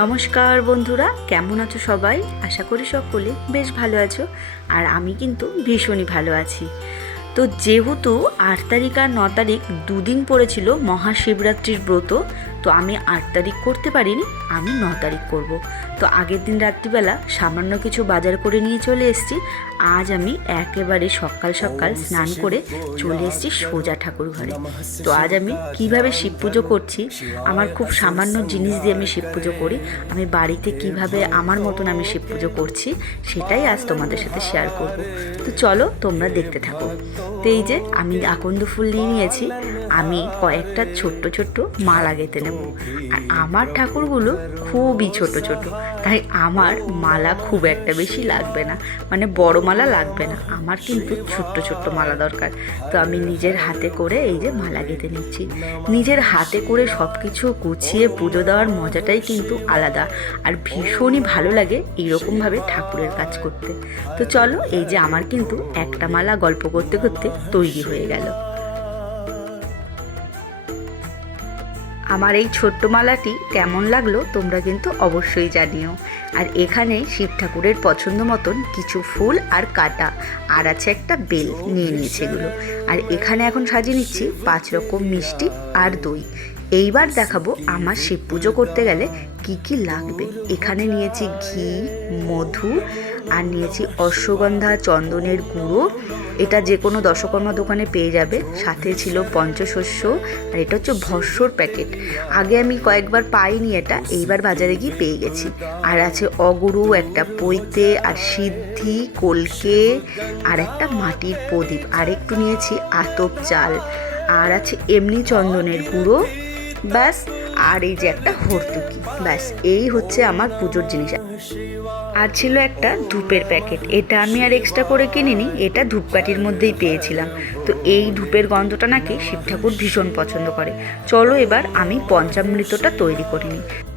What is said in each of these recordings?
নমস্কার বন্ধুরা, কেমন আছো সবাই? আশা করি সকলে বেশ ভালো আছো, আর আমি কিন্তু ভীষণই ভালো আছি। তো যেহেতু আট তারিখ আর ন তারিখ দুদিন পড়েছিল মহাশিবরাত্রির ব্রত, তো আমি আট তারিখ করতে পারিনি, আমি ন তারিখ করব। তো আগের দিন রাত্রিবেলা সামান্য কিছু বাজার করে নিয়ে চলে এসেছি। আজ আমি একেবারে সকাল সকাল স্নান করে চলে এসেছি সোজা ঠাকুর ঘরে। তো আজ আমি কীভাবে শিব পুজো করছি আমার খুব সামান্য জিনিস দিয়ে আমি শিব পুজো করি। আমি বাড়িতে কীভাবে আমার মতন আমি শিব পুজো করছি সেটাই আজ তোমাদের সাথে শেয়ার করব। তো চলো তোমরা দেখতে থাকো। তো এই যে আমি আকন্দ ফুল নিয়ে নিয়েছি আমি কয়েকটা ছোট্ট ছোট্ট মালা গেঁথে নেব। আর আমার ঠাকুরগুলো খুবই ছোট ছোট। তাই আমার মালা খুব একটা বেশি লাগবে না। মানে বড় মালা লাগবে না। আমার কিন্তু ছোট্ট ছোট্ট মালা দরকার। তো আমি নিজের হাতে করে এই যে মালা গেঁথে নিচ্ছি। নিজের হাতে করে সব কিছু গুছিয়ে পুজো দেওয়ার মজাটাই কিন্তু আলাদা। আর ভীষণই ভালো লাগে এইরকমভাবে ঠাকুরের কাজ করতে। তো চলো এই যে আমার কিন্তু একটা মালা গল্প করতে করতে তৈরি হয়ে গেল। আমার এই ছোট্ট মালাটি কেমন লাগল তোমরা কিন্তু অবশ্যই জানিও। আর এখানে শিব ঠাকুরের পছন্দ মতন কিছু ফুল আর কাটা আর আছে একটা বেল নিয়ে নিয়েছে এগুলো। আর এখানে এখন সাজিয়ে নিচ্ছি পাঁচ রকম মিষ্টি আর দই। এইবার দেখাবো আমার শিব পুজো করতে গেলে কি কি লাগবে। এখানে নিয়েছি ঘি, মধু আর নিয়েছি অশ্বগন্ধা চন্দনের গুঁড়ো। এটা যে কোনো দশকর্মা দোকানে পেয়ে যাবে। সাথে ছিল পঞ্চশস্য, আর এটা হচ্ছে ভস্যর প্যাকেট। আগে আমি কয়েকবার পাইনি এটা, এইবার বাজারে গিয়ে পেয়ে গেছি। আর আছে অগুরু একটা পৈতে, আর সিদ্ধি, কলকে, আর একটা মাটির প্রদীপ। আর একটু নিয়েছি আতপ চাল। আর আছে এমনি চন্দনের গুঁড়ো। ব্যাস, আর এই যে একটা হর্তুকি। ব্যাস, এই হচ্ছে আমার পুজোর জিনিস। আর ছিল একটা ধূপের প্যাকেট। এটা আমি আর এক্সট্রা করে কিনিনি, এটা ধূপকাঠির মধ্যেই পেয়েছিলাম। তো এই ধূপের গন্ধটা নাকি শিব ঠাকুর ভীষণ পছন্দ করে। চলো এবার আমি পঞ্চামৃতটা তৈরি করে নিই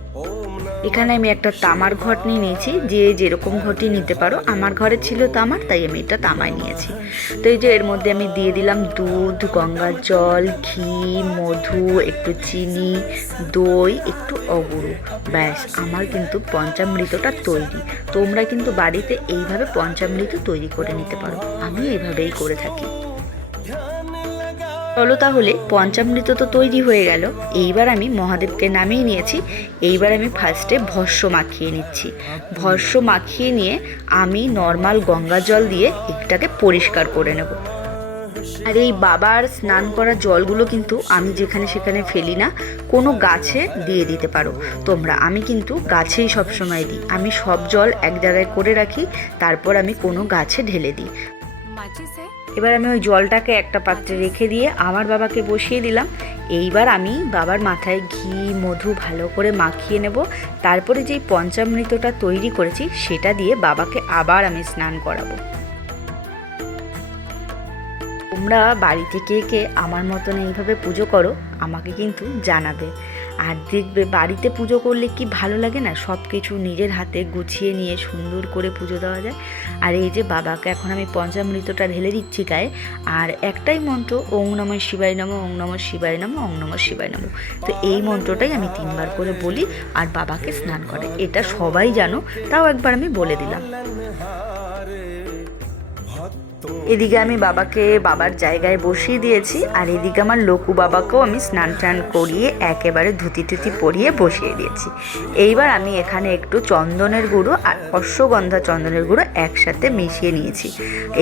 এখানে আমি একটা তামার ঘট নিয়ে নিয়েছি, যে যেরকম ঘটি নিতে পারো। আমার ঘরে ছিল তামার, তাই আমি এটা তামায় নিয়েছি। তো এই যে এর মধ্যে আমি দিয়ে দিলাম দুধ, গঙ্গার জল, ঘি, মধু, একটু চিনি, দই, একটু অগুরু। ব্যাস, আমার কিন্তু পঞ্চামৃতটা তৈরি। তোমরা কিন্তু বাড়িতে এইভাবে পঞ্চামৃত তৈরি করে নিতে পারো। আমি এইভাবেই করে থাকি। চলো তাহলে, পঞ্চামৃত তো তৈরি হয়ে গেল। এইবার আমি মহাদেবকে নামিয়ে নিয়েছি। এইবার আমি ফার্স্টে ভস্য মাখিয়ে নিচ্ছি। ভস্য মাখিয়ে নিয়ে আমি নর্মাল গঙ্গা জল দিয়ে এটাকে পরিষ্কার করে নেব। আর এই বাবার স্নান করা জলগুলো কিন্তু আমি যেখানে সেখানে ফেলি না, কোনো গাছে দিয়ে দিতে পারো। তোমরা, আমি কিন্তু গাছেই সবসময় দিই। আমি সব জল এক জায়গায় করে রাখি, তারপর আমি কোনো গাছে ঢেলে দিই। এবার আমি ওই জলটাকে একটা পাত্রে রেখে দিয়ে আমার বাবাকে বসিয়ে দিলাম। এইবার আমি বাবার মাথায় ঘি, মধু ভালো করে মাখিয়ে নেব। তারপরে যেই পঞ্চামৃতটা তৈরি করেছি, সেটা দিয়ে বাবাকে আবার আমি স্নান করাবো। তোমরা বাড়িতে কে কে আমার মতন এইভাবে পুজো করো, আমাকে কিন্তু জানাবে। আর দেখবে বাড়িতে পুজো করলে কি ভালো লাগে না? সব কিছু নিজের হাতে গুছিয়ে নিয়ে সুন্দর করে পুজো দেওয়া যায়। আর এই যে বাবাকে এখন আমি পঞ্চামৃতটা ঢেলে দিচ্ছি গায়ে, আর একটাই মন্ত্র, ওং নম শিবায় নম, ওং নম শিবায় নম, ওং নম শিবায় নম। তো এই মন্ত্রটাই আমি তিনবার করে বলি, আর বাবাকে স্নান করে। এটা সবাই জানো, তাও একবার আমি বলে দিলাম। এদিকে আমি বাবাকে বাবার জায়গায় বসিয়ে দিয়েছি, আর এদিকে আমার লকু বাবাকেও আমি স্নান টান করিয়ে একেবারে ধুতি টুতি পরিয়ে বসিয়ে দিয়েছি। এইবার আমি এখানে একটু চন্দনের গুঁড়ো আর অশ্বগন্ধা চন্দনের গুঁড়ো একসাথে মিশিয়ে নিয়েছি।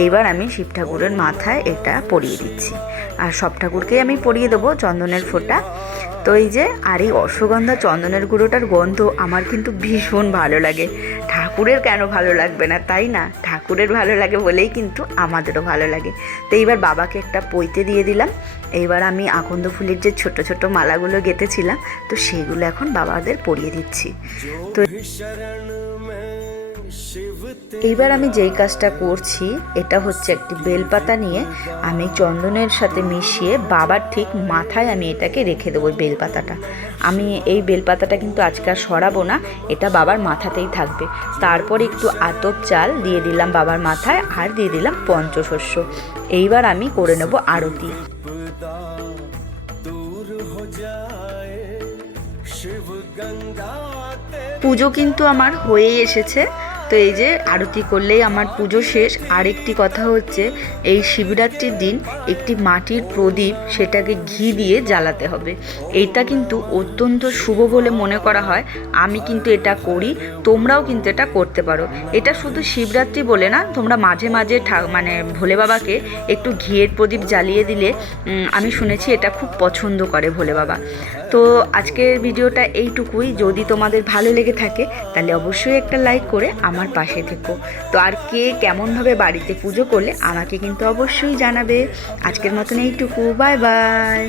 এইবার আমি শিব ঠাকুরের মাথায় এটা পরিয়ে দিচ্ছি। আর সব ঠাকুরকেই আমি পরিয়ে দেবো চন্দনের ফোঁটা। তো এই যে, আর এই অশ্বগন্ধা চন্দনের গুঁড়োটার গন্ধ আমার কিন্তু ভীষণ ভালো লাগে। ঠাকুরের কেন ভালো লাগবে না, তাই না? ঠাকুরের ভালো লাগে বলেই কিন্তু আমাদেরও ভালো লাগে। তো এইবার বাবাকে একটা পইতে দিয়ে দিলাম। এইবার আমি আকন্দ ফুলের যে ছোট ছোট মালাগুলো গেঁথেছিলাম, তো সেগুলো এখন বাবাদের পরিয়ে দিচ্ছি। তো এইবার আমি যেই কাজটা করছি, এটা হচ্ছে একটি বেলপাতা নিয়ে আমি চন্দনের সাথে মিশিয়ে বাবার ঠিক মাথায় আমি এটাকে রেখে দেবো বেলপাতাটা। আমি এই বেলপাতাটা কিন্তু আজকে আর সরাবো না, এটা বাবার মাথাতেই থাকবে। তারপর একটু আতপ চাল দিয়ে দিলাম বাবার মাথায় আর দিয়ে দিলাম পঞ্চশস্য। এইবার আমি করে নেব আরতি। পুজো কিন্তু আমার হয়েই এসেছে। তো এই যে আরতি করলেই আমার পুজো শেষ। আরেকটি কথা হচ্ছে, এই শিবরাত্রির দিন একটি মাটির প্রদীপ সেটাকে ঘি দিয়ে জ্বালাতে হবে। এইটা কিন্তু অত্যন্ত শুভ বলে মনে করা হয়। আমি কিন্তু এটা করি, তোমরাও কিন্তু এটা করতে পারো। এটা শুধু শিবরাত্রি বলে না, তোমরা মাঝে মাঝে মানে ভোলে বাবাকে একটু ঘিয়ের প্রদীপ জ্বালিয়ে দিলে আমি শুনেছি এটা খুব পছন্দ করে ভোলে বাবা। তো আজকের ভিডিওটা এইটুকুই। যদি তোমাদের ভালো লেগে থাকে, তাহলে অবশ্যই একটা লাইক করে আমার পাশে থেকো। তো আর কে কেমনভাবে বাড়িতে পুজো করলে, আমাকে কিন্তু অবশ্যই জানাবে। আজকের মতন এইটুকু। Bye bye.